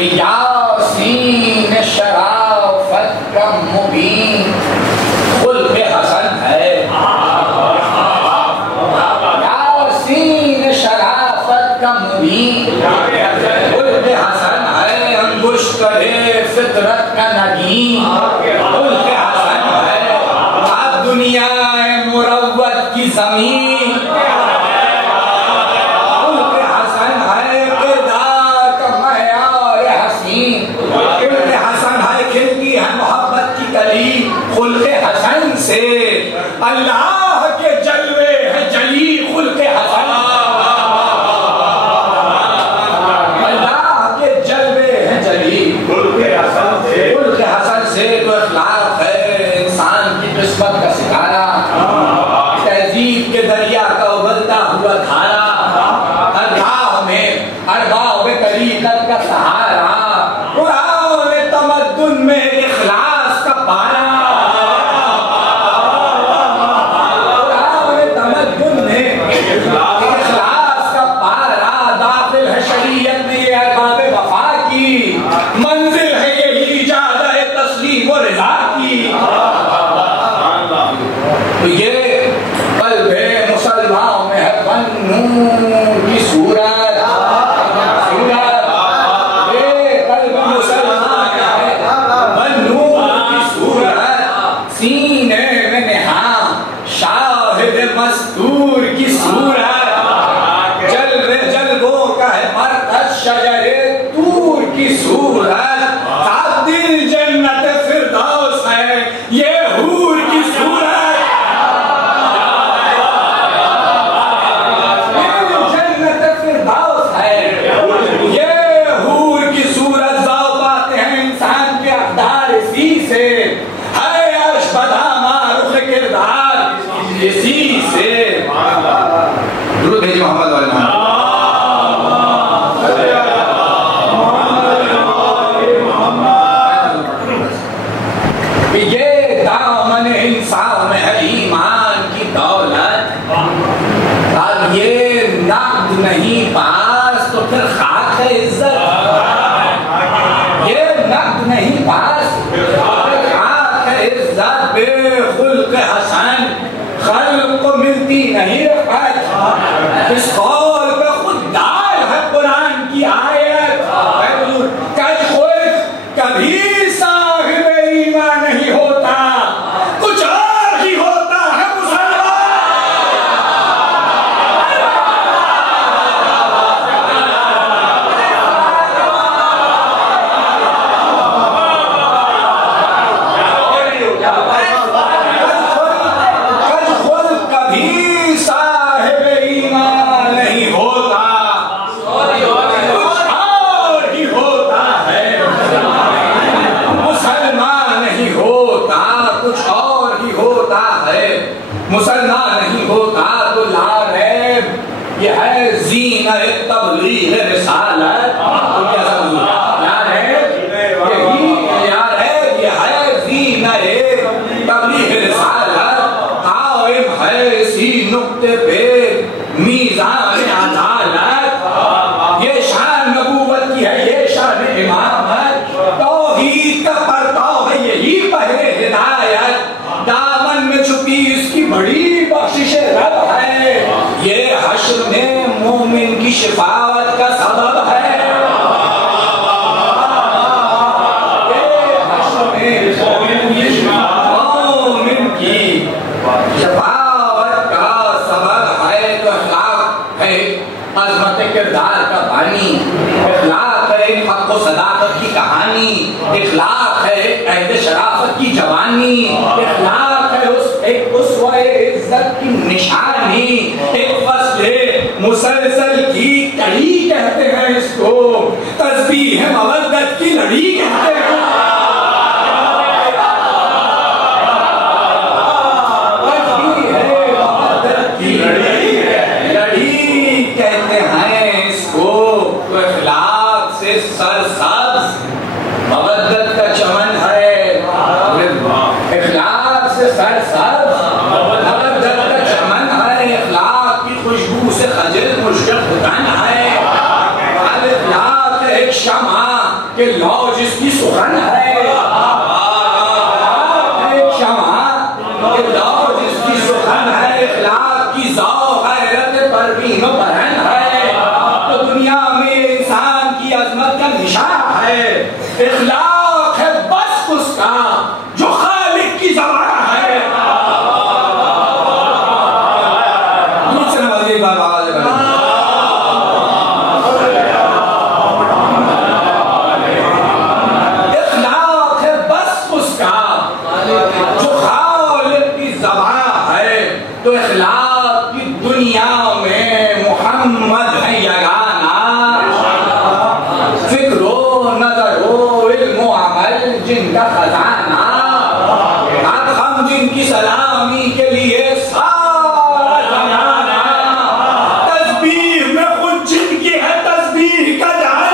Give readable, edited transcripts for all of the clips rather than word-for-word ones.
यासीन शराफत का मुबीन खुल्क़ हसन है। यासीन शराफत का मुबीन खुल्क़ हसन है। अंगुश्त फितरत का नगीन खुल्क़ हसन है। आप दुनिया मुरव्वत की जमीन से अल्लाह के जलवे है जली खुल्क़ हसन। अल्लाह के जलवे है जली खुल्क़ हसन से। खुल्क़ हसन से तो इखलाक है इंसान की किस्मत का सितारा, तहजीब के दरिया का उबलता हुआ धारा, अरबाब में तरीक़त का सहारा, कुरान तमद्दुन में इखलास का पारा। इखलास का पारा दाखिल है शरीयत में ये अरबाब वफा की मंजिल है ये इजाज़त है तस्लीम और रिज़ा की। तो ये क़ल्ब मुसलमान में है बन्नूर की सूरत। ये क़ल्ब मुसलमान में है बन्नूर की सूरत। सीने में निहा शाहिद मस्तूर की सूरत। जलवों का है मरकज़ शजरे तूर की सूरत। दिल जन्नत फिरदौस है ये हूर की सूरत। जन्नत फिरदौस है ये हूर की सूरत। जाओ पाते हैं इंसान के अक़दार इसी से है अर्श बदामा रुख़ किरदार इसी से। दुरूद भेजिए मोहम्मद वाले मोहम्मद। ये दामन इंसान में है ईमान की दौलत। अब ये नक़द नहीं पास तो फिर खाक है इज्जत। ये नक़द नहीं पास तो फिर खाक है इज्जत। बेखुल्क़ हसन खल्क़ को मिलती नहीं रफ़अत। इस कौल पे खुद दाल है कुरान की आयत। कभी साहिब ईमान नहीं होता कुछ और ही होता है मुसलमान। कभी साहिब ईमान नहीं होता कुछ और ही होता है मुसलमान। नहीं होता कुछ और ही होता है मुसलमान। नहीं होता तो ला रैब ये है ज़ीनत तबलीग रिसालत। ये है ज़ीनत तबलीग रिसालत। कायम है इसी नुक्ते पे मीज़ान अदालत। ये शान नबूवत की है ये शान इमामत। तौहीद का परताव है यही पहले हिदायत। दामन में छुपी इसकी बड़ी बख्शिश रब है। ये हश्र में मोमिन की शिफावत का सबब है। ये हश्र में मोमिन की शिफावत का सबब है। तो अखलाक है अज़मत किरदार का बानी। इखलाक है हक़ व सदाकत की कहानी। इखलाक है अहद शराफत की जवानी। इखलाक है एक उसवा-ए इज्जत की निशानी। एक फस्ल मुसलसल की कड़ी कहते हैं इसको। तस्बीह मवद्दत की लड़ी कहते हैं। सरसब्ज़ मवद्दत का चमन है। इखलाक से सरसब्ज़ मवद्दत का चमन है। इखलाक की खुशबू से खजल मुश्किल खुदान है। इखलाक एक शमा कि लो जिसकी सुखन है क्षमा, कि लो जिसकी सुखन है, इखलाक की ज़ौक़ गैरत परवीन बहन है, तो दुनिया में इंसान की अजमत का निशान है। इखलाक है बस उसका जो खालिक की ज़बान है। दूसरे नवाज़ी बार आवाज़ बना तो इखलाक की दुनिया में मोहम्मद है यगाना, फिक्रो नजरो इल्मो अमल जिनका खजाना, हम जिनकी सलामी के लिए सारा जमाना, तस्बीह में खुद जिनकी है तस्बीह का जाना।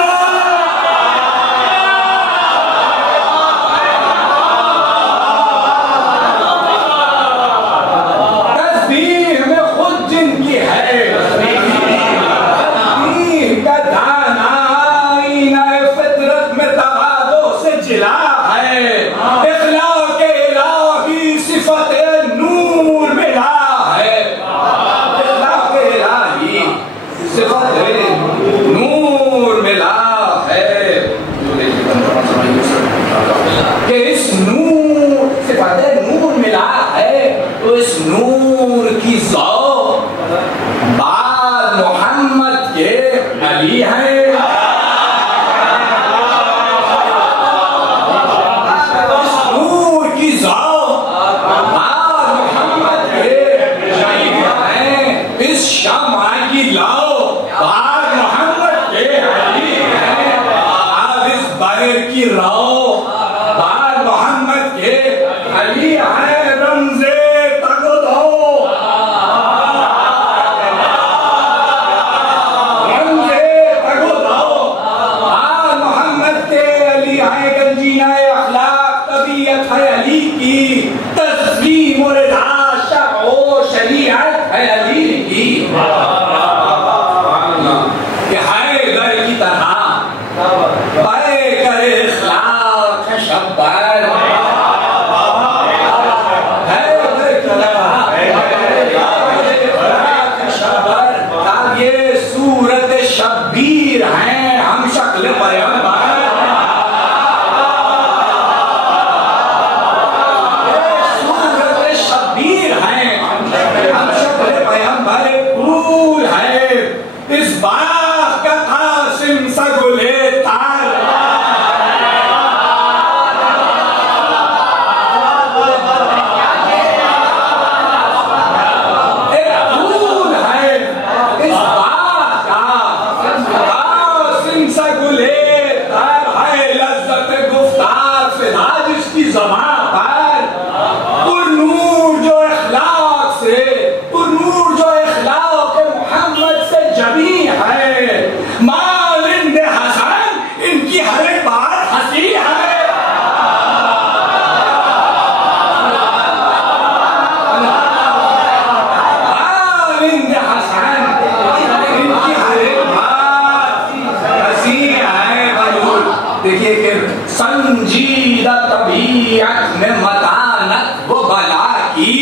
देखिए कि संजीदा तबीयत में मतानत वो बला की,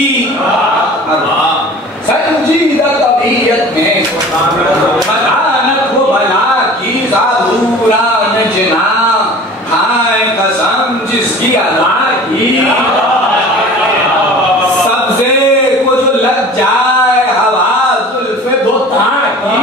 संजीदा तबीयत में मतानत वो बला की, ज़ादूरान जिना खाए कसम जिसकी अदा की, सब्ज़े को जो लग जाए हवा जुल्फ़े दो तार की,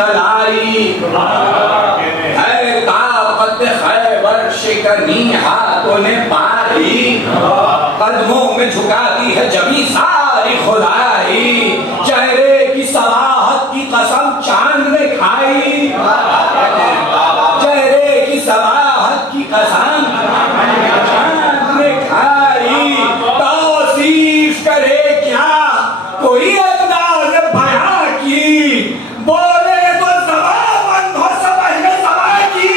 कलाई, है ताकत खैबर शिकनी हाथों ने पाई, कदमों में झुकाती है जमी सारी खुदाई, चेहरे की सवाहत की कसम चांद ने खाई, चेहरे की सवाहत की कसम चांद ने खाई, तौसीफ करे क्या कोई अंदाज बयां की, बोले तो ज़बान बंद हो समझ ज़बान की,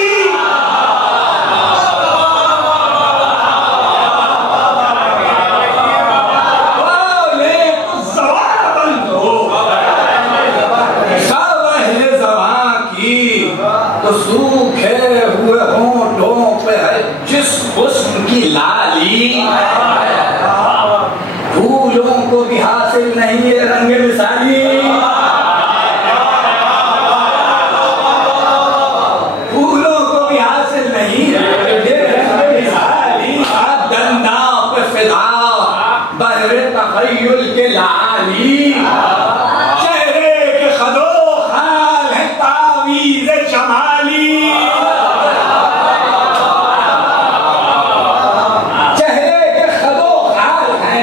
बोले तो ज़बान बंद हो समझ ज़बान की, तो सूखे हुए होंठों पे है जिस हुस्न की लाली, फूलों को भी हासिल नहीं है रंग मिसाली, फूलों को भी हासिल नहीं है रंग मिसाली, दंदा पे फिदा बहरे तखय्युल के लाली, चेहरे के खदो खाल है तावीज़ जमाली, चेहरे के खदो खाल है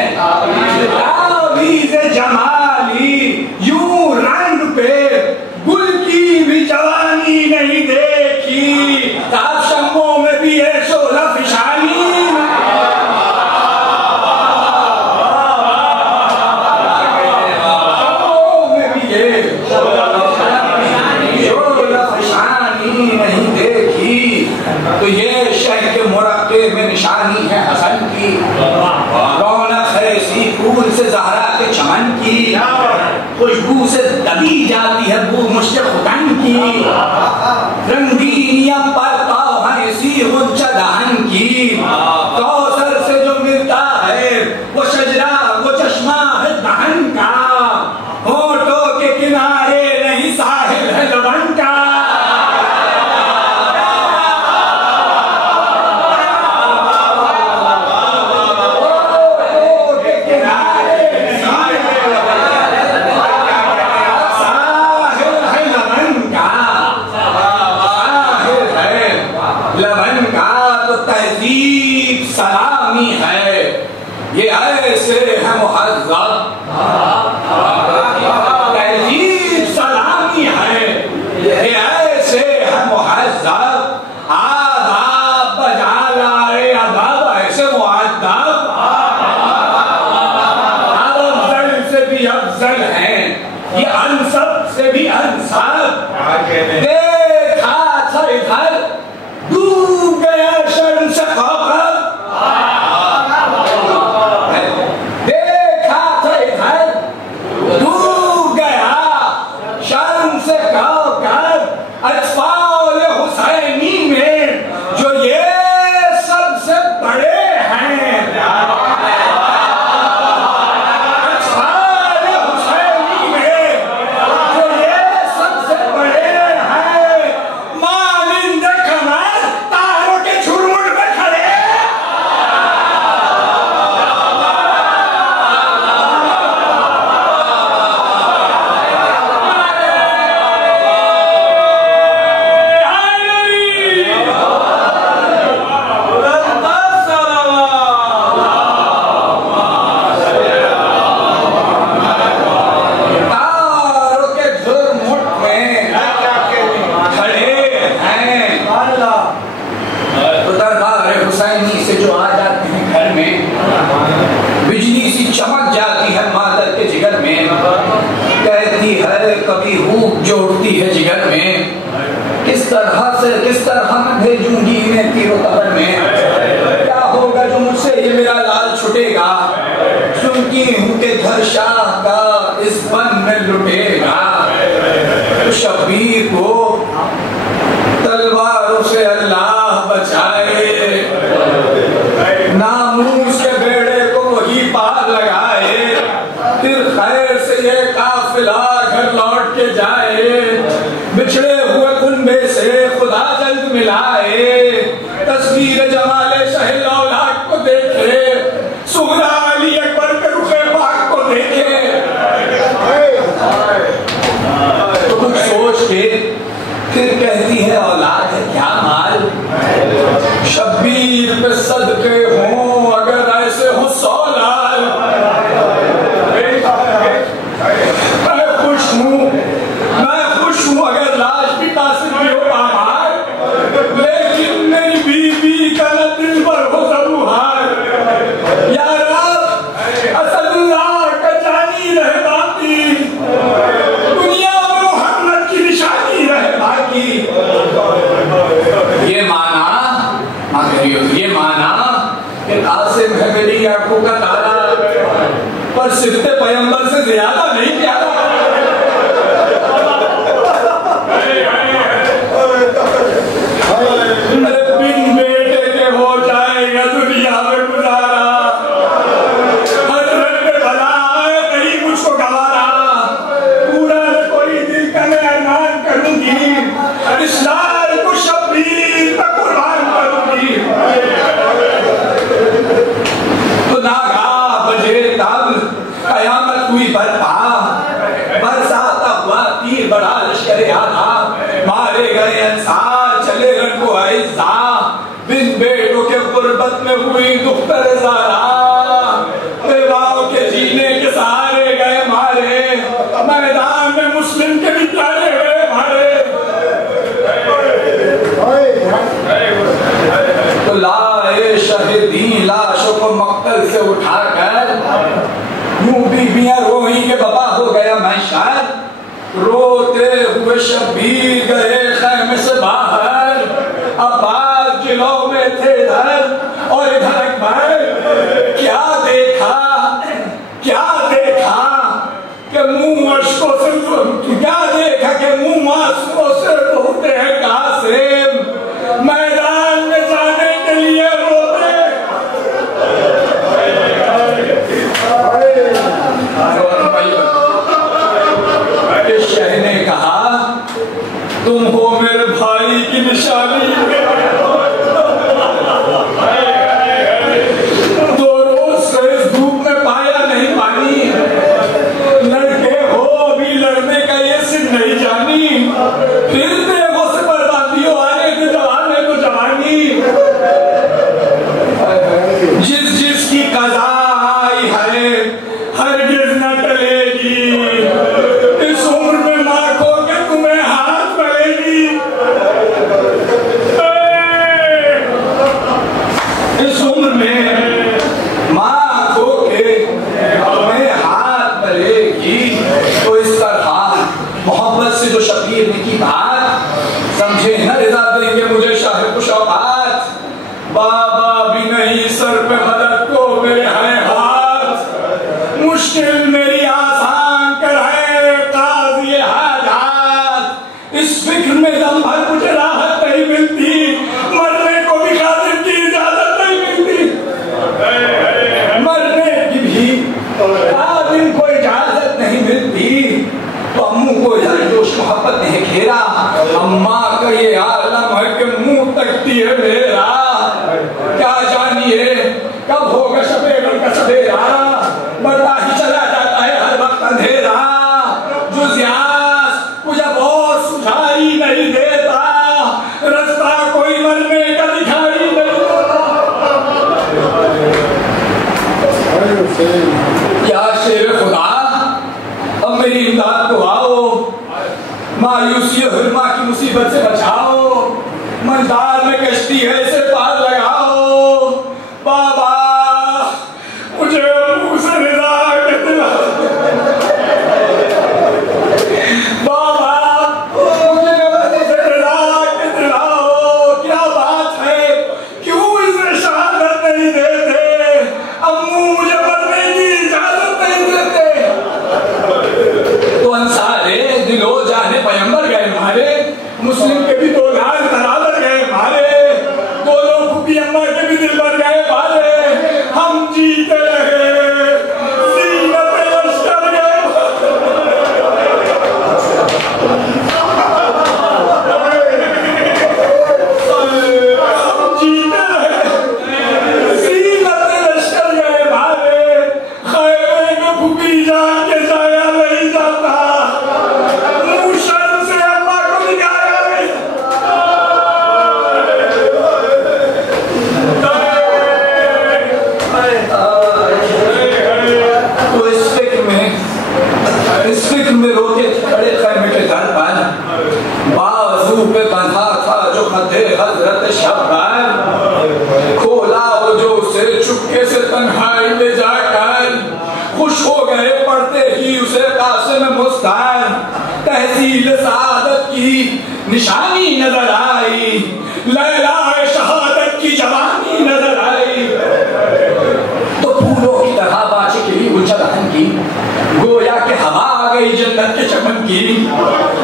तावीज़ जमाली, यूं रंग पे गुल की भी जवानी नहीं देखी, आप शम्मों में भी है शोला फिशानी, शम्मों में भी है शोला फिशानी नहीं देखी, तो ये शह के मुरक्के में निशानी है हसन की, रौनक है इसी फूल से ज़हरा के चमन की, खुशबू से दबी जाती है बू मुश्किल खुदान की, रंगीनियां परताव है इसी गुंचा दहन की, कौसर से जो मिलता है वो शजरा वो चश्मा है दहन का, होठों के किनारे नहीं साहिल है लबन का, लबन का तो तहजीब सलामी है, ये ऐसे है मुहज़्ज़ब, तहजीब सलामी है, ये ऐसे है मुहज़्ज़ब, आदाब बजा लाए अदब ऐसे मुअद्दब, अफज़ल से भी अफज़ल हैं ये अनसब से भी अनसब, देखा था इधर डूब गया शर्म से खौफर, देखा था इधर डूब गया शर्म से खौफर, अत्फाल हुसैनी में जो ये सबसे बड़े हैं, अत्फाल हुसैनी में जो ये सबसे बड़े हैं, मालिंद कमर तारों के झुरमुट में खड़े, तारों के झुरमुट में खड़े हैं, तो दरबार हुसैनी से जो आ जाते हैं घर में, बिजली सी चमक जाती है मादर के जिगर में, कहती है कभी हूक जोड़ती है जिगर में, किस तरह मैं भेजूंगी इन्हें तीरों तबर में, क्या होगा जो मुझसे ये मेरा लाल छुटेगा, सुनती हूँ कि घर शाह का इस बन में लुटेगा, तो शब्बीर को तलवारों से अल्लाह बचाए, नामूस के बेड़े को वही पार लगाए, फिर खैर से ये काफिला घर लौट के जाए, बिछड़े हुए कुनबे से खुदा जल्द मिलाए, तस्वीर जमाले शहल औलाद को देखे, सुगरा अली अकबर के रुखे पाक को देखे, तो कुछ सोच के सिफ्ते पैगंबर से ज्यादा नहीं प्यारा। बिन बेटे के हो जाएगा दुनिया में गुजारा, हजरत में भला है नहीं मुझको गवारा, पूरा कोई दिल का मैं ऐलान करूंगी, इस्लाम को शब्बीर पे कुर्बान करूंगी। तो नागा बजे तब कयामत हुई बरपा, बरसाता हुआ तीर बड़ा लश्कर आधा, मारे गए अंसार चले रंगो ऐसा, बिन बेटों के गुर्बत में हुई दुख्तर ज़ारा, बेवाओं के जीने के सहारे गए मारे, मैदान में मुस्लिम के भी प्यारे गए मारे। तो लाए शहीदी लाशों को मक्तल से उठाकर, यूं बीबियां रोई के बाबा हो गया महशर, रोते हुए शब्बीर गए खैमे से बाहर, अब्बास जिलों में थे इधर और इधर अकबर। क्या देखा कि मुंह अश्कों से, क्या देखा कि मुंह आंसुओं से धोते हैं कासिम, मैदान में जाने के लिए रोते। शह ने कहा तुम हो मेरे भाई की निशानी, दो रोज से इस धूप में पाया नहीं पानी, लड़के हो अभी लड़ने का ये सिर नहीं जानी, फिर देखो से बर्बादी हो आने के जवान है तो जवानी। जिसकी कज़ा आई है हरगिज़ न टलेगी, इस उम्र में माँ खो के तुम्हें हाथ पड़ेगी, इस उम्र में माँ खो के तुम्हें हाथ पड़ेगी। तो इस तरह मोहब्बत से जो शबीर ने की बात समझे न रिजा देंगे मुझे शाह कुशौकात, बाबा भी नहीं सर पे मदद को मेरे हैं हाथ, मुश्किल मेरी आसान कराए काज़ी हाजात, इस फिक्र में दम भर मुझे राहत नहीं मिलती, मरने को भी कादिर की इजाजत नहीं मिलती, मरने की भी कादिर को इजाजत नहीं मिलती। तो अम्मू को इधर जोश मोहब्बत ने घेरा, अम्मा का ये आलम है कि मुंह तकती है मेरा, क्या जानिए कब होगा शबेर का सवेरा, बढ़ता ही चला जाता है हर वक्त अंधेरा, जुज़ियास मुझे बहुत सुझाई नहीं देता, रास्ता कोई मरने का दिखाई नहीं देता। या शेर खुदा अब मेरी इमदाद को आओ, मायूसी और हिरमा की मुसीबत से बचाओ, मंदार में कश्ती है इसे पार लगाओ, बाबा मुझे मुंह से रिजा के दिलाओ, बाबा मुझे मुंह से रिजा के दिलाओ, क्या बात है क्यों इसे शहादत नहीं देते, अम्मू मुझे मरने की इजाजत नहीं देते। तो अंसारे दिलो जाने पैगंबर गए मारे, मुस्लिम के भी दो लाख बराबर गए मारे, दोनों फूफी अम्मा के भी दिल भर गए मारे, हम जीते रहे सीनत लश्कर गए, हम जीते रहे सीनत लश्कर गए मारे, खैमे में फूफी जान के जाया नहीं जाता, इस फिक्र में रोके खड़े खैमे के दर पर, बाजू पे बंधा था जो खद्दे हजरत शब्बान, खोला वो जो उसे चुपके से तन्हाई में जाकर, खुश हो गए पढ़ते ही उसे कासिम मुस्तान, तहसील सादत की निशानी नजर आई, लैला शहादत की जवानी नजर आई। तो फूलों की तरह बाचे के लिए गुलशन की जन्नत के चमन की,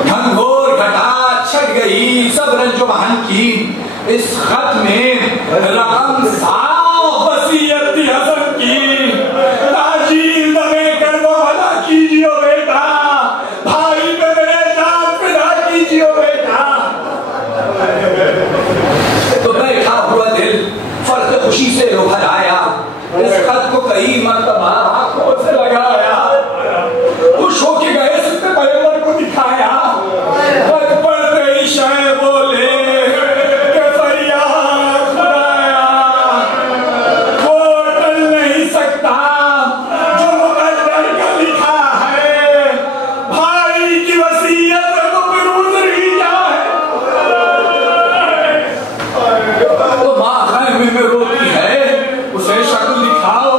घनघोर घटा छट गई सब रंजो महन की। इस खत में रकम साफ वसीयत हसन की, ताजील दमे कर वो भला कीजियो बेटा, भाई पे मेरे जान फिदा कीजियो बेटा। तो बैठा हुआ दिल फर्क खुशी से उभर आया, इस खत को कई मरतबा आंखों से लगाया, खुश होके गए सिर्फ पैगंबर को दिखाया। खत पढ़ते ही शाय बोले कि फरियाद खुदाया, वो टल नहीं सकता जो मुकद्दर का लिखा है, भाई की वसीयत तो फिर उधर ही जाए। तो माँ खैमे में रोती है, उसे शक्ल दिखाओ,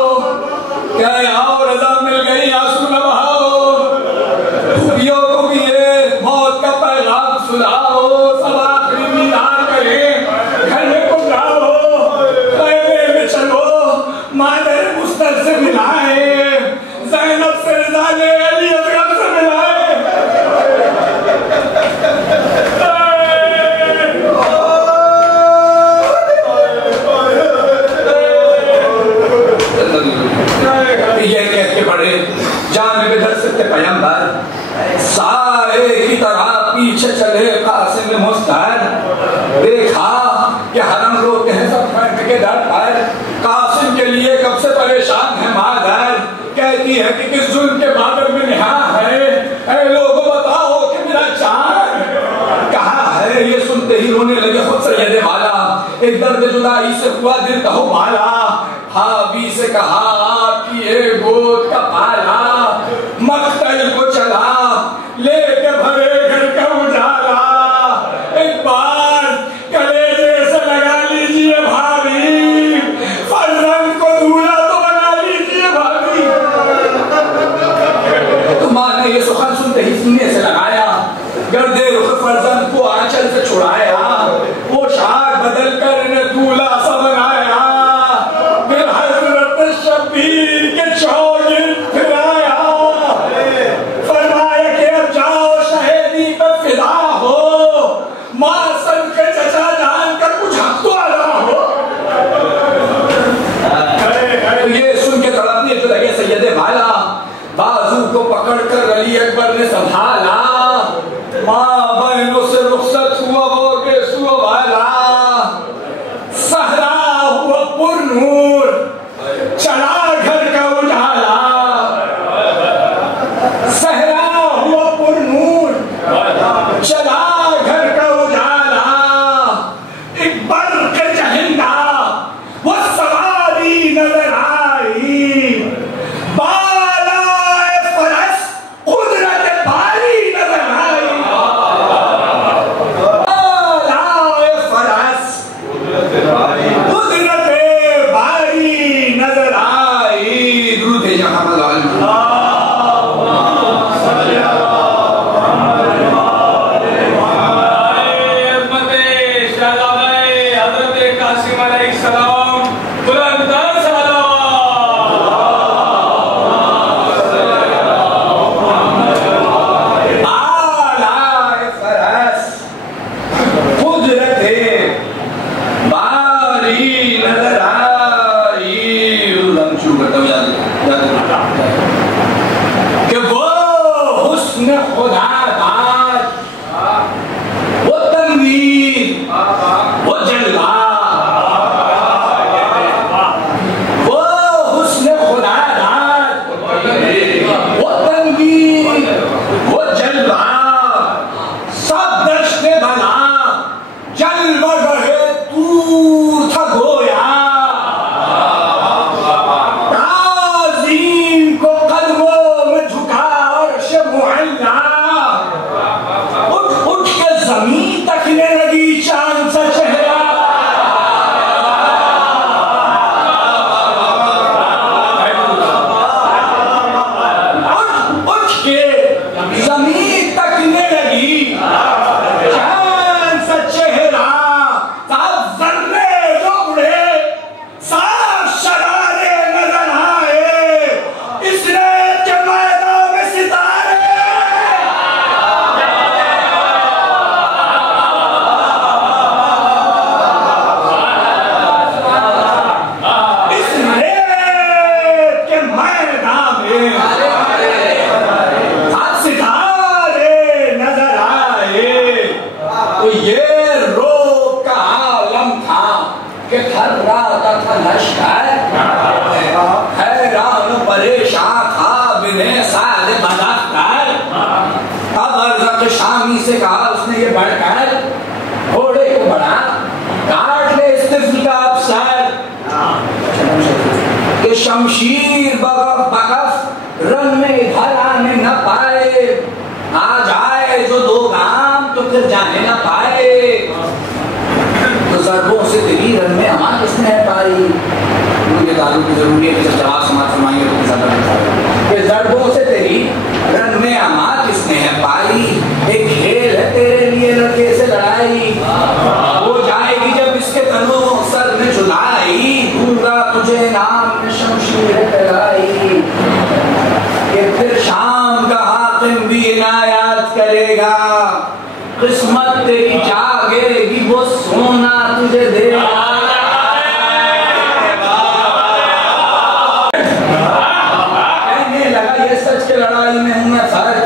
क्या आओ रजा मिल गई आंसू न बहाओ, धूपियों को भी ये मौत का पैगाम सुनाओ, सब आखिरी मीनार करें घर में को जाओ, खैमे में चलो मादर मुस्तर से मिलाए, ज़ैनब से रज़ा ले अली असग़र से मिलाए। ये कह के बड़े जान में बेदर सकते पैगंबर, सारे की तरह पीछे चले कासिम मुस्ताद। देखा कि हरम रोते हैं सब खैमे के दर पर, कासिम के लिए कब से परेशान है मादर, कहती है कि किस जुल्म के बादल में निहा है, ऐ लोगों बताओ कि मेरा चांद कहाँ है। ये सुनते ही रोने लगे खुद सैयद वाला, एक दर्द जुदाई से हुआ दिल कहो माला, हावी से कहा कि ये गोद का पाला, मक्तल को चला लेके भरे घर का उजाला, एक बार कलेजे से लगा लीजिए भाभी, फर्जंद को दूल्हा तो बना लीजिए भाभी। तो माँ ने ये सुखन सुनते ही सीने से लगाया, गर्दे रुख फर्जंद को आंचल से छुड़ाया, वो शाख बदल कर इन्हें दूल्हा सा बनाया, फिर हजरत शब्बीर के चौगिर फिराया, फरमाया कि अब जाओ शहीदी पे फिदा हो, माँ सन के चचा जान का कुछ हक तो अदा हो। ये सुन के तड़पने जो लगे सैयद वाला, बाजू को पकड़कर अली अकबर ने संभाला, माँ बहनों से रुखसत हुआ वो बेसुआ वाला, सहरा हुआ पुरनूर चला घर का उजाला, सहरा हुआ पुरनूर चला घर का उजाला, एक बर्क़ जहिंदा वो सवारी नजर आई, बालाए फरस कुदरत बारी नजर आई, बालाए फरस कुदरत बारी नजर आई। दुरूद जहां उठ के जमीन तकने लगी चांद सा चेहरा, बढ़कर घोड़े को बढ़ा, काट ले इस्तिफ्ल का अफसर कि शमशीर बकफ रन में इधर आने न पाए, आ जाए जो दो गाम तो फिर जाने न पाए। तो ज़रबों से तेरी रन में अमान किसने है पाई? मुझे दारू की जरूरी है कि जब जवाब समाज फरमाएंगे तो ज़्यादा बताएंगे कि ज़रबों से तेरी रन में अमान किसने है पाई। एक खेल है तेरे लिए लड़के से लड़ाई, हो जाएगी जब इसके तनों सर में जुलाई, दूंगा तुझे नाम में शमशीर कहलाई। कि फिर शाम का हाकिम भी इनायत करेगा, किस्मत तेरी जागेगी वो सोना तुझे देगा। कहने लगा ये सच के लड़ाई में हूं मैं सच,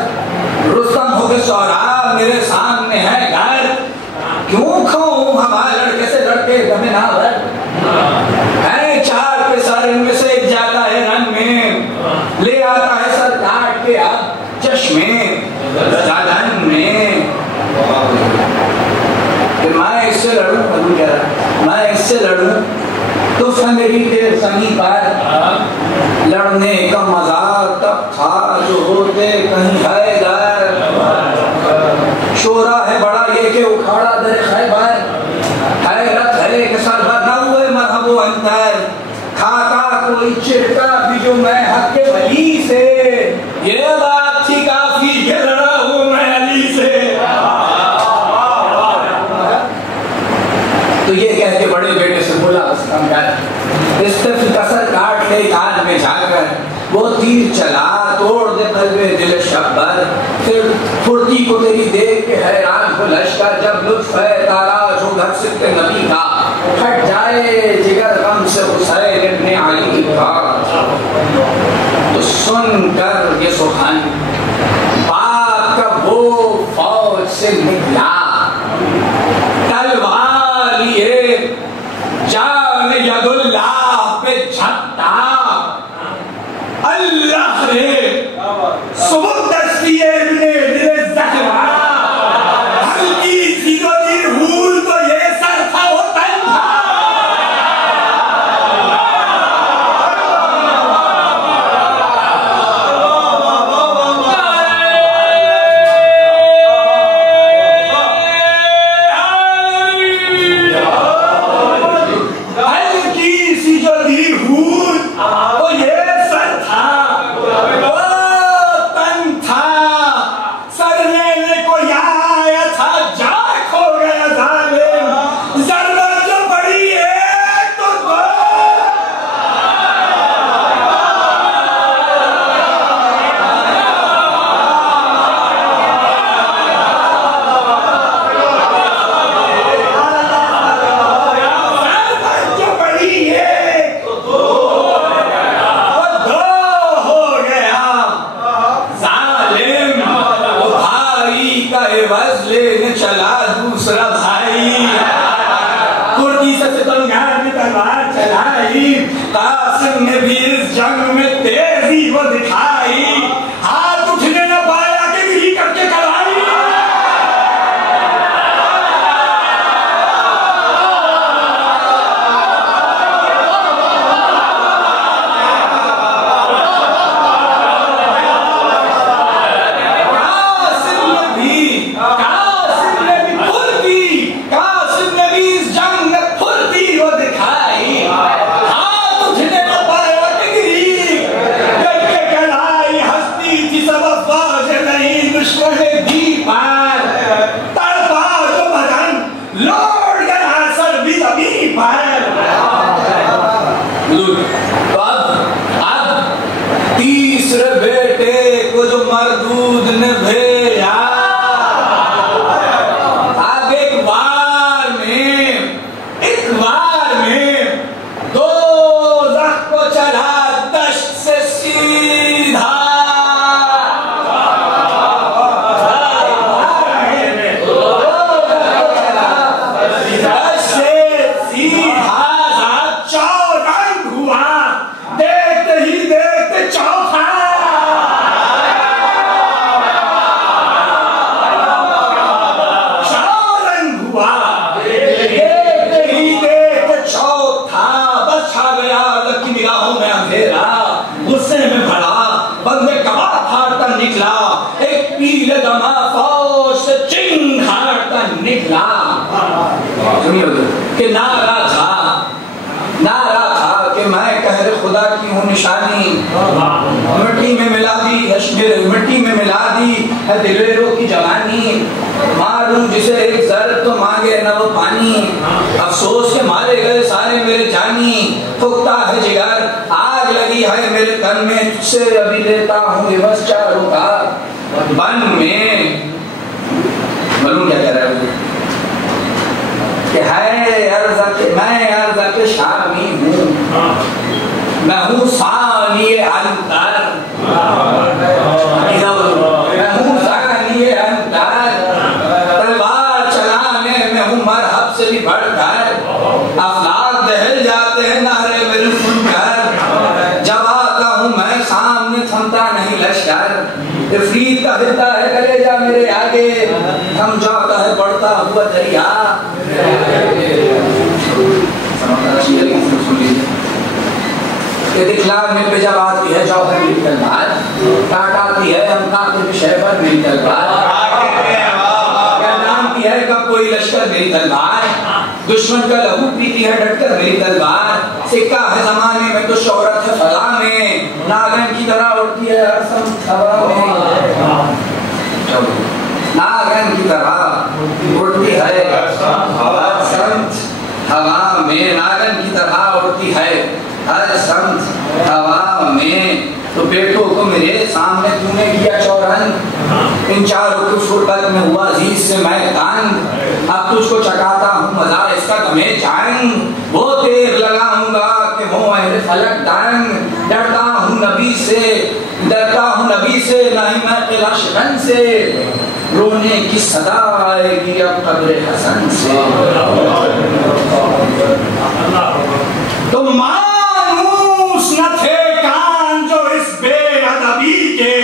रुस्तम हो के सौराब मेरे सामने है घर, क्यों खाऊं हमारे लड़के से लड़के दमे ना भर। है चार पे सारे में से एक जाता है रंग में, ले आता है सर काट के अब चश्मे साधन में। मैं इससे लड़ूं, अभी कह रहा मैं इससे लड़ूं तो संगरी के सनी पर लड़ने का मजा तब था जो होते कहीं है दर। शोरा है बड़ा ये के उखाड़ा दर खैबर, हैरत है कि सरभर न हुए मरहबो अंतर, खाता कोई चिढ़ता भी जो मैं हक के वली से, ये बात थी काफी के लड़ा हूं मैं अली से। तो ये कह के बड़े बेटे से बोला बस कम कर, इस्तिफ्ल का सर काट ले कान में जाकर, वो तीर चला तोड़ दे कल्बे दिल शब्बर। फिर फुर्ती को तेरी देख के हैरान हो लश्कर, जब लुत्फ है ताराज हो घर सिद्ध नबी का, हट जाए जिगर गम से हुसैन इब्ने अली का। तो सुनकर ये सुखन बाप का वो फौज से निकला, तलवार लिए जान यदुल्लाह पे झपटा। अल्लाह ने सुबह दिए इब्ने दिल ज़हरा, हल्की सी को दी हूल तो ये सर था वो तन था। हल्की सी जो दी हूल तो ये सर था वो तन था। सर लेने को यहाँ आया था जा खो गया जालिम, जरूरत जो पड़ी है तो जरूरत जो पड़ी है तो दो हो गया जालिम। वो भाई का एवज लेने चला दूसरा भाई, कुर्दी से सितमगार में तलवार चलाई। कासिम ने भी इस जंग में तेजी वो दिखाई, हाथ उठने न पाया कि गिरी करके कराई। कासिम ने भी इस जंग में फुर्ती वो दिखाई, हाथ उठने न पाया कि गिरी का निकला कि नारा था कि मैं कहर खुदा की हूँ निशानी, मिट्टी में मिला दी मिट्टी में मिला दी है दिलेरों की जवानी, मारूं जिसे एक जर तो मांगे न वो पानी, अफसोस के मारे गए सारे मेरे जानी, फुकता है जिगर आग लगी है मेरे तन में, तुझसे अभी लेता हूँ दिवस चारों का बन में। मालूम क्या कह रहा है कि मैं अर्ज़ के शामी हूँ, मैं हूँ सानी अंतर, मैं हूँ सानी अंतर, तलवार चलाने में हूँ मरहब से भी बढ़कर, अफलाक दहल जाते हैं नारे मेरे सुनकर, जब आता हूँ मैं सामने थमता नहीं लश्कर, इफ़रीत का हिलता है कलेजा मेरे आगे, थम जाता है बढ़ता हुआ दरिया। दिखलाने पे जब आती है जौहर की तलवार, काटाती है अंका के विषय पर मेरी तलवार, क्या नामती है कब कोई लश्कर मेरी तलवार, दुश्मन का लहू पीती है डटकर मेरी तलवार, सिक्का है जमाने में तो शौहरत है फला में, नागन की तरह उड़ती है असम हवा में, नागन की तरह उड़ती है हवा में, नागन की तरह उड़ती है हर संत हवा में। तो बेटों को मेरे सामने तूने किया चौरंग, इन चारों की फुर्बत में हुआ अजीज से मैं तंग, अब तुझको चकाता हूँ मजा इसका तुम्हें जान, वो देर लगाऊंगा कि वो अहले फलक दंग, डरता हूँ नबी से नहीं मैं किला शिकन से, रोने की सदा आएगी अब कब्र हसन से। तो मानूस न थे कान जो इस बेअदबी के,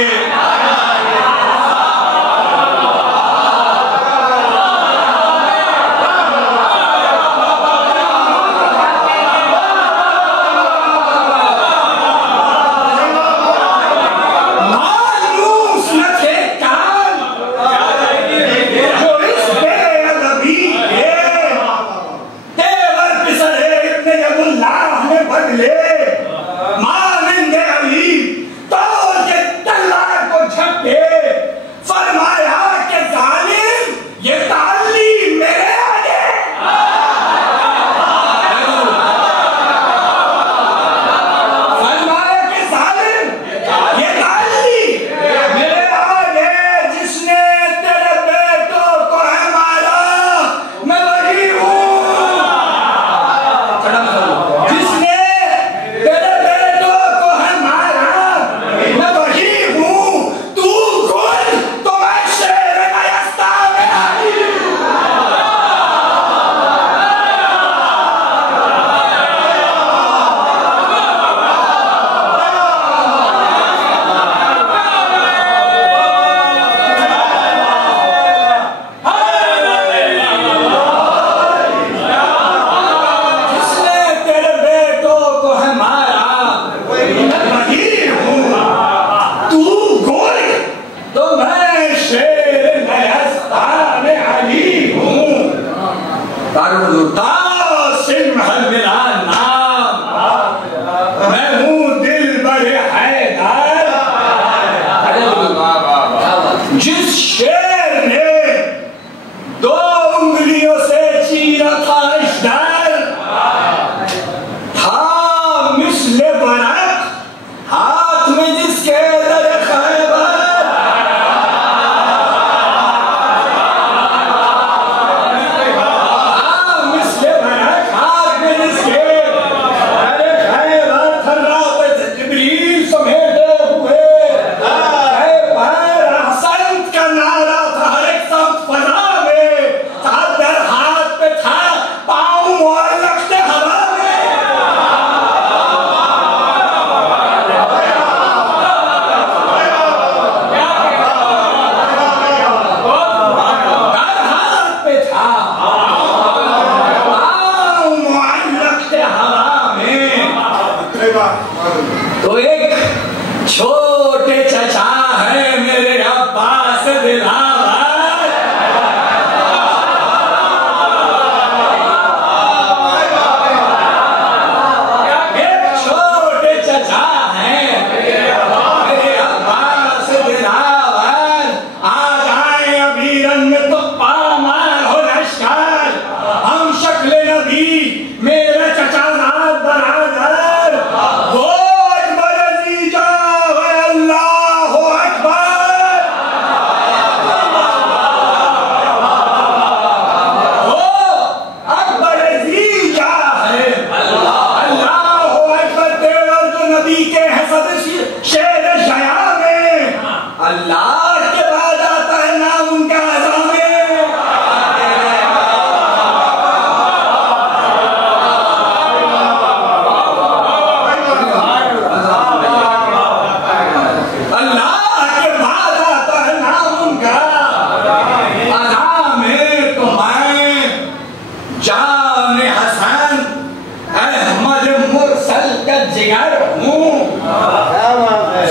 जिगर हूँ,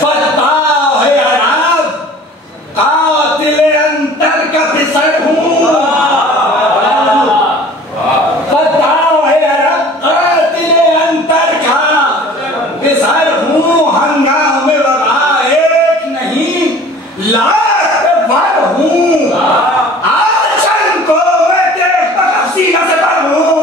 फत्ताह है अरब, कातिल अंतर का फिसर हूँ। फत्ताह है अरब, कातिल अंतर का फिसर हूँ। हंगामे वबा एक नहीं लाख बार हूँ। आचन को मैं देख कर सीना से भर हूँ।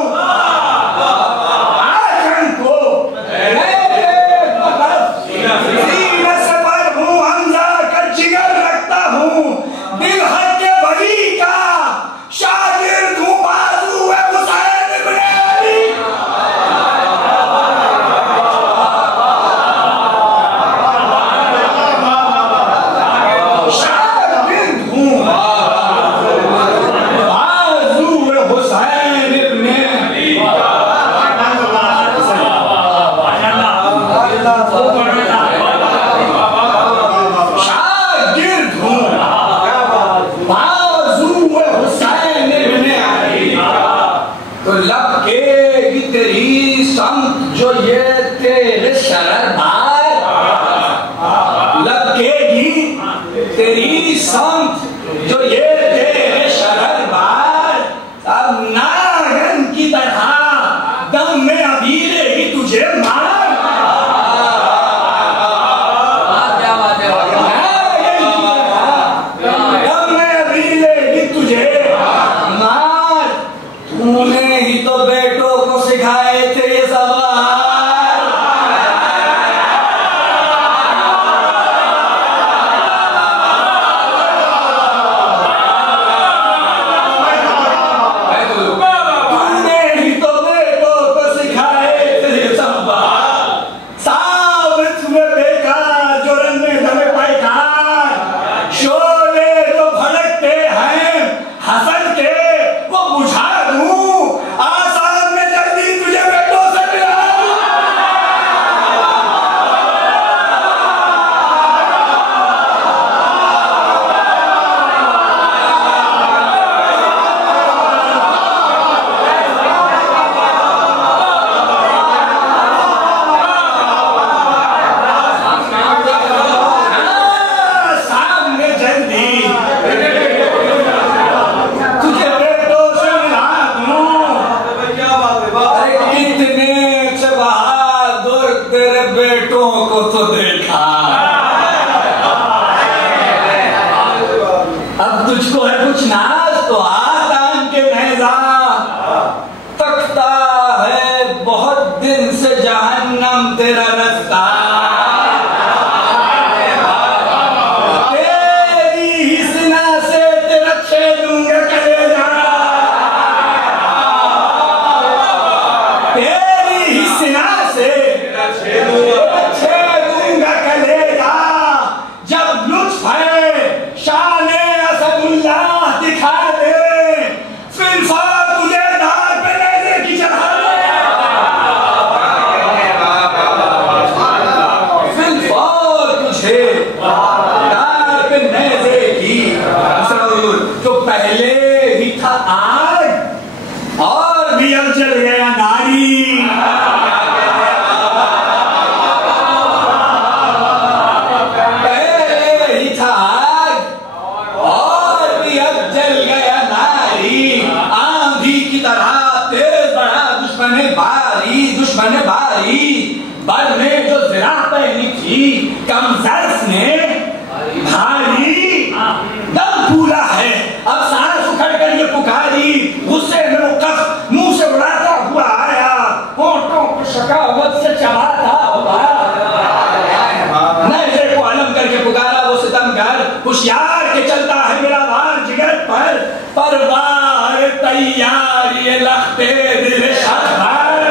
होशियार के चलता है मेरा वार जिगर पर वार तैयार ये लखते दिल शहर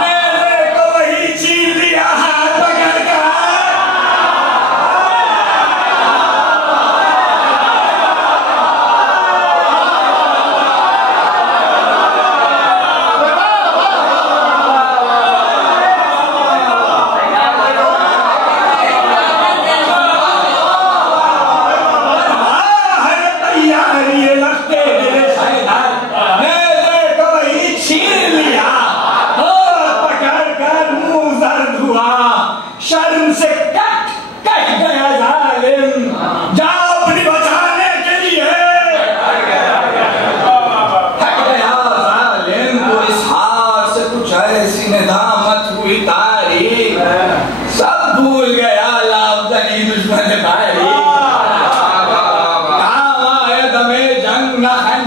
मेरे को वही छीन लिया हाथ पकड़ कर। छीन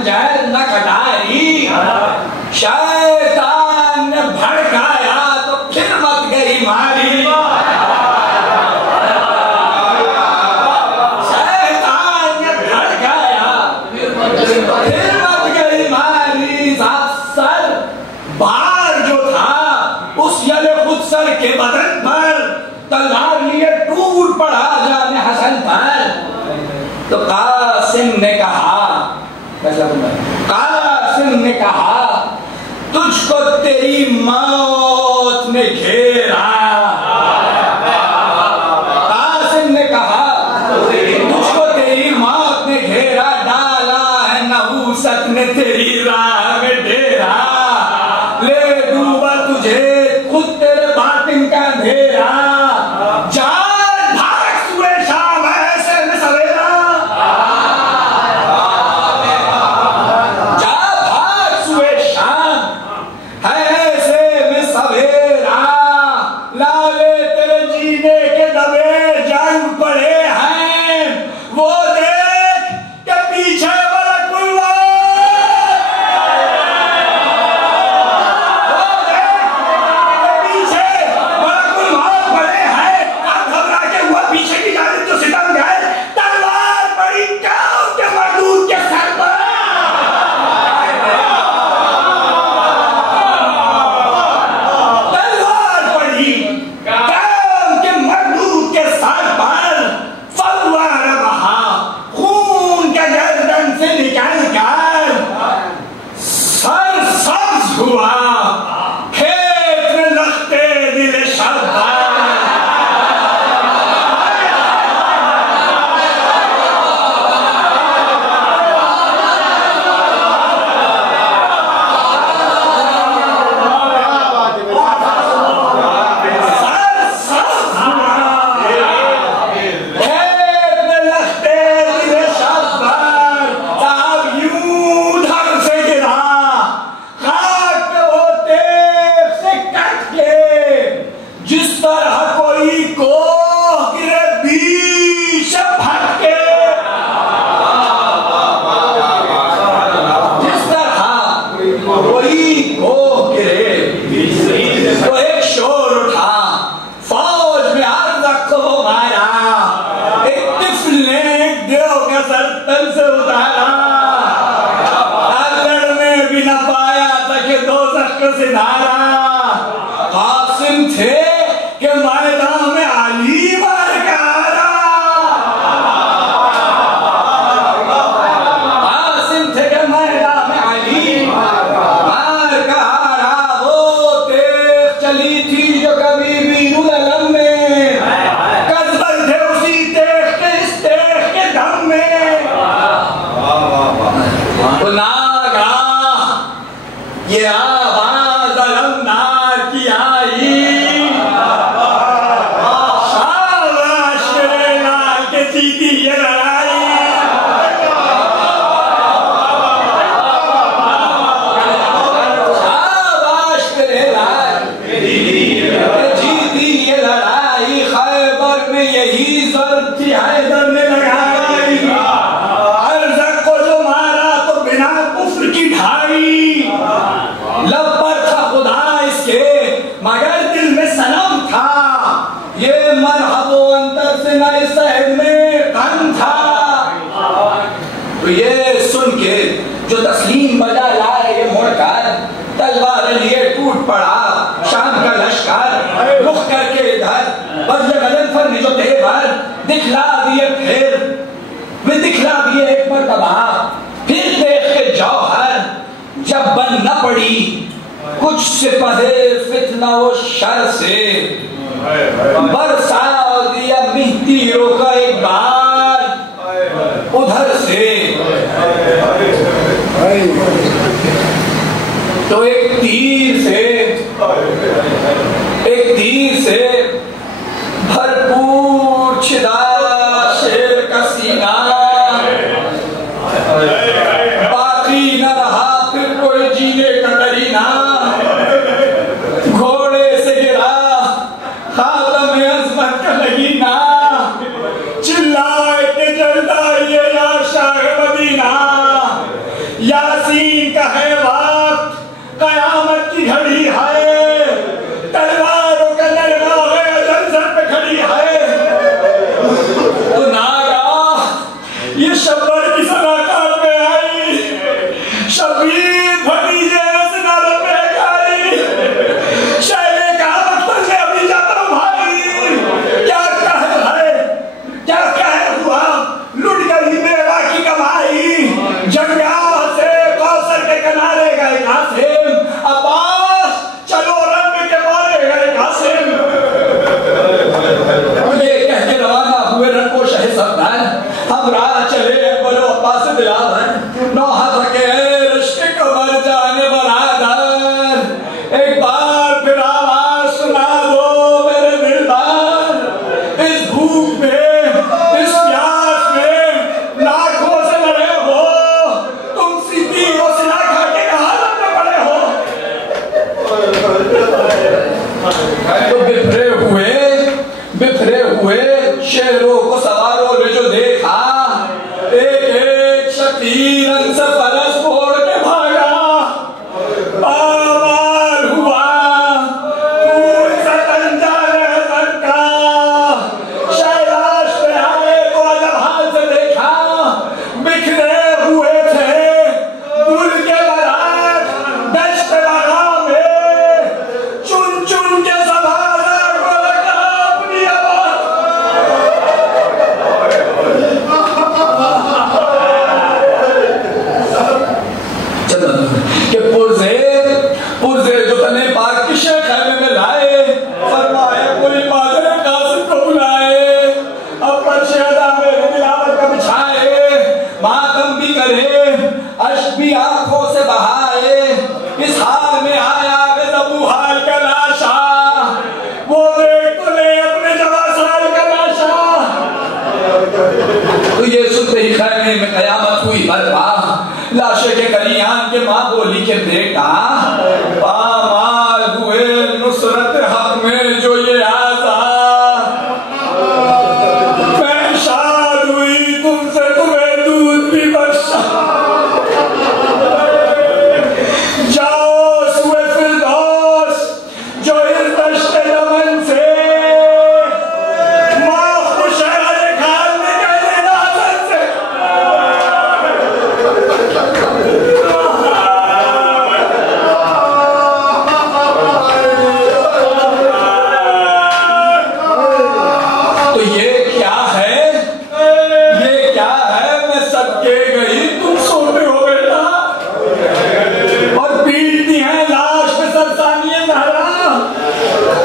खंजर न कटाई। शैतान ने भड़काया तो फिर मत गई मारी। शैतान ने भड़काया फिर मत गई मारी। सर बार जो था उस यले खुद सर के बदन पर तलवार लिए टूट पड़ा जाने हसन पर। तो कासिम ने कहा, कासिम ने कहा तुझको तेरी मौत ने घेरा। कासिम ने कहा तुझको तेरी मौत ने घेरा, डाला है नहूसत ने तेरी राह में डेरा। ले डूबा तुझे खुद तेरे बातिन का अंधेरा। जान भाग सुए शाम ऐसे में सवेरा। जा भाग सुए शाम ऐसे में सवेरा। लाले तेरे जीने के दबे जंग पड़े हैं। वो देख के पीछे कासिम थे कि मैदान में अली मार के आ रहा। कासिम थे कि मैदान में अली मार के आ रहा। वो तेज चली थी जो कभी वीरुल अलम में, कस्बल थे उसी तेज के इस तेज के दम में। नागा ये आवाज अलमनार की आई। शाबाश मेरे लाल के जीती ये लड़ाई। शाबाश मेरे लाल के जीती ये लड़ाई। खैबर में यही जरूरत थी हैदर ने लगाई। अर्ज़ को जो मारा तो बिना कुफ्र की ढाई। लब पर था खुदा इसके मगर दिल में सनम था। ये मरहबो अंतर से नए शहर में गम था। तो ये सुन के जो तस्लीम बजा लाए ये मुड़कर तलवार लिए टूट पड़ा शाम का लश्कर। रुख करके इधर बदले गजनफर ने जो तेवर दिखला दिए फिर वे दिखला दिए एक मरतबा। फिर देख के जौहर जब बन न पड़ी कुछ सिपहे फितना वो शर से। बरसा दिया तीरों का एक बार उधर से। तो एक तीर से भरपूर छिदा शेर का सीना। बाकी न रहा फिर कोई जीने का करीना। घोड़े से गिरा खातम अज़मत का लगीना। चिल्लाए के जलदा ये या शाह मदीना। यासीन का है वक्त, कयामत की घड़ी है, तलवारों का लड़का है, अजल सर पे खड़ी है। तो नागा ये शब्बर की सलाखत में आई, शबीर भतीजे से नारा पे आई, शहरे का वक्त से अभी जाता हूँ भाई। क्या है, क्या हुआ, लुट गई मेवा की कमाई, जंगल से कौसर के किनारे गए कासिम, अब्बास चलो रंग के मारे गए कासिम। ये कह के रवाना हुए रंगो शहे सरदार, हम राह चले बोलो अब्बास दिलावर, नौहा थके रिश्ते को मर जाने बरादर, एक बार फिर आवाज सुना दो मेरे दिलदार। इस भूख में, इस प्यास में लाखों से लड़े हो तुम, सिद्दीकों से ना खा के हालत में पड़े हो। तो बिखरे हुए शेरों को सवारों ने जो देखा, एक एक शकील से फरस फोड़ के भागा, पामार हुआ फूल सकंजा रहमत का, शैलाश पे आए तो अजब हाल से देखा, बिखरे हुए थे गुल के बारात दश्त बगा में, चुन चुन के सवारा को लगा अपनी आवाज। के पुरजे जो तने पाक की शहर में लाए, फरमाया कोई मादर कासिम को बुलाए, अब परशेदा में तिलावत का बिछाए, मातम भी करे अश्क भी आंखों से बहाए, इस हाल में आया बेदबू हाल का लाशा, वो देख तो ले अपने जवासाल का लाशा। तो ये सुनते ही खैमे में कयामत हुई बर्पा, लाशे के करियान के माँ बोली के बेटा, पामाल हुए नुसरत हक में जो ये आजा, मैं शाद हुई तुमसे, तुम्हें दूध भी बख्शा, जाओ सुए फिरदौस जो इस दश्त यमन से, माँ खुश है खाल निकले नाज़र से। तो ये क्या है, मैं सबके गई तुम सोते हो बेटा, और पीटती है लाश पे सरसानिये ज़हरा,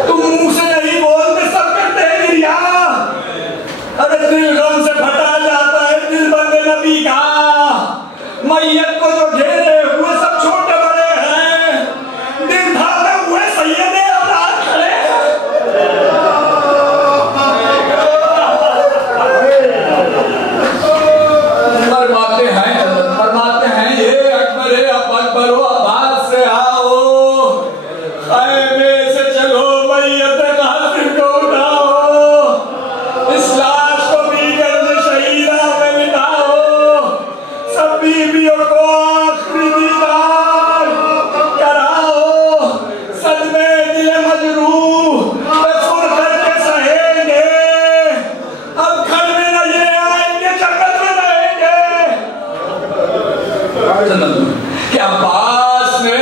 तुम मुंह से नहीं बोलते सब करते हैं गिरिया। अरे दिल गम से फटा जाता है दिल बंदे नबी का, मैयत को जो घेरे हुए सब छोटे बड़े हैं, दिल थामे हुए सैयदे औलाद खड़े हैं। फरमाते हैं ये अकबरो अब्बास से आओ, खैमे से चलो मैयत कासिम को उठाओ, इस लाश को बीगर शहीदा में मिटाओ, सब बीवियों को आखिरी दीदार कराओ, सदमे दिल मजरूह पे फुरकत के सहेंगे, अब घर में न ये आएंगे जन्नत में रहेंगे। कि अब्बास ने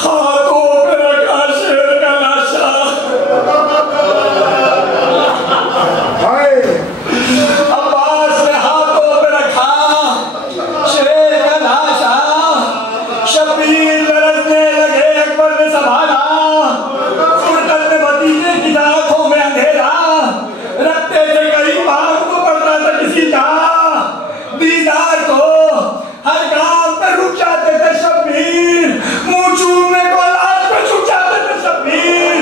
हाथों पे रखा शेर का लाशा, अब्बास ने हाथों पे रखा शेर का लाशा, शबीर लरजने लगे, अकबर ने संभाला, फुरकत में भतीजे की आंखों में अंधेरा, रखते थे कहीं बाप को पड़ता था किसी का दीदार को, हर काम पे रुक जाते थे शबीर, मुंह चूमने को लाश पे छुप जाते थे शबीर।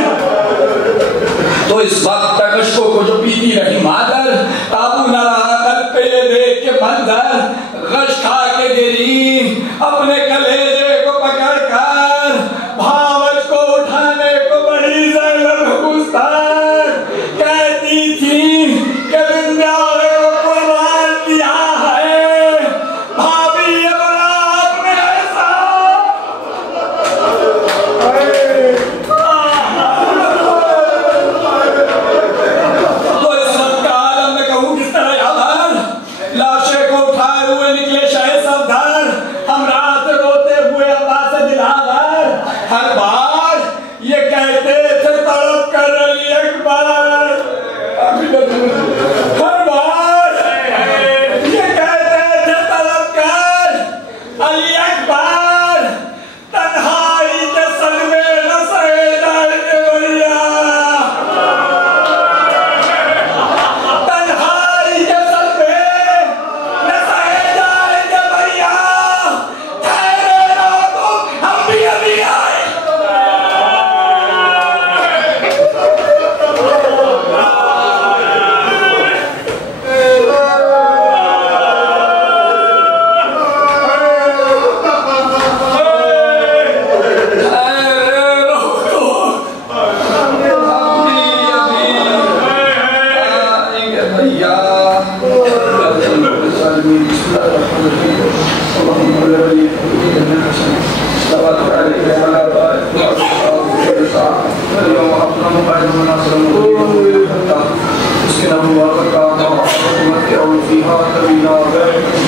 तो इस वक्त तक अश्कों को जो पीती रही मादर, काबू न रहा कल पे ये देख के मंजर, गश खा के गिरी अपने कलेजे को पकड़ कर, भावज को उठाने को बड़ी ज़ैनब गुस्तार कहती थी कि बिंदा को कुर्बान उसके नाम